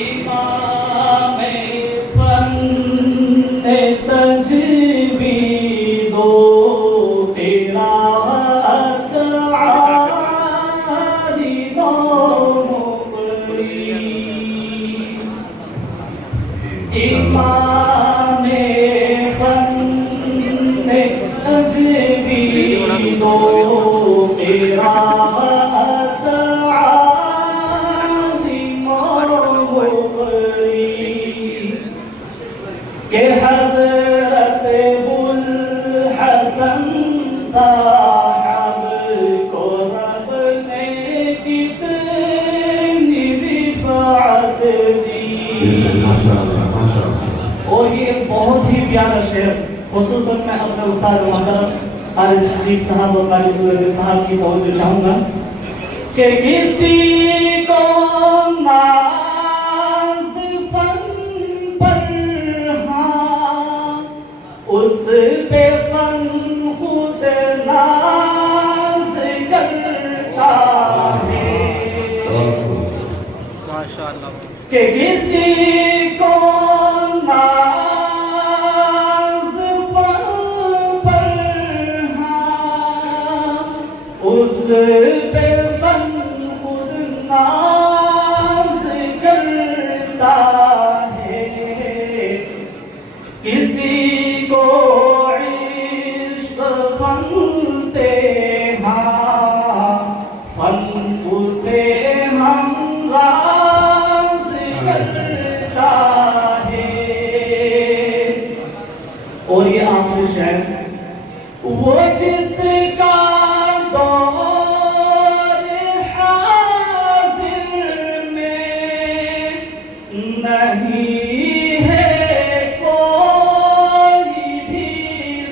امام فن تجوید و قراءت عالم و مقری امام فن تجوید و قراءت عالم و مقری کہ حضرت ابوالحسن صاحب کو رب نے کتنی رفعت دی. اور یہ ایک بہت ہی پیارا شعر خصوصاً میں اپنے استاد محترم حارث صدیق صاحب اور طالب العلم صاحب کی توجہ چاہوں گا کہ کسی کو ناز فن پر ہاں اس پہ فن خود ناز کرتا ہے کہ کسی کو ناز فن پر ہاں اس پہ فن خود ناز کرتا ہے. کسی کو عشق فن سے ہاں فن اسے ہم راز کرتا ہے. اور یہ آخری شعر وہ جس کا دور حاضر میں نہیں ہے کوئی بھی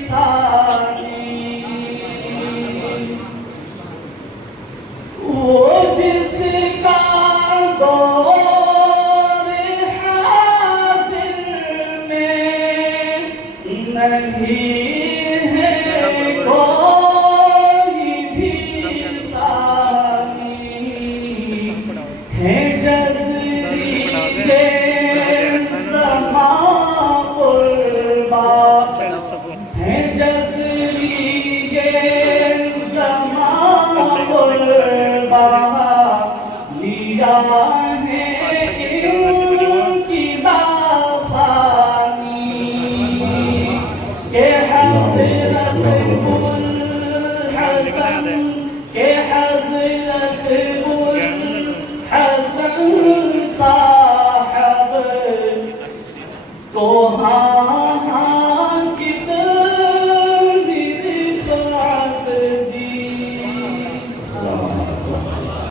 ثانی, وہ جس کا دور حاضر میں نہیں ہے کوئی بھی ثانی, ہے جزری کے زمان قربان, ہے جزری کے زمان قربان لیا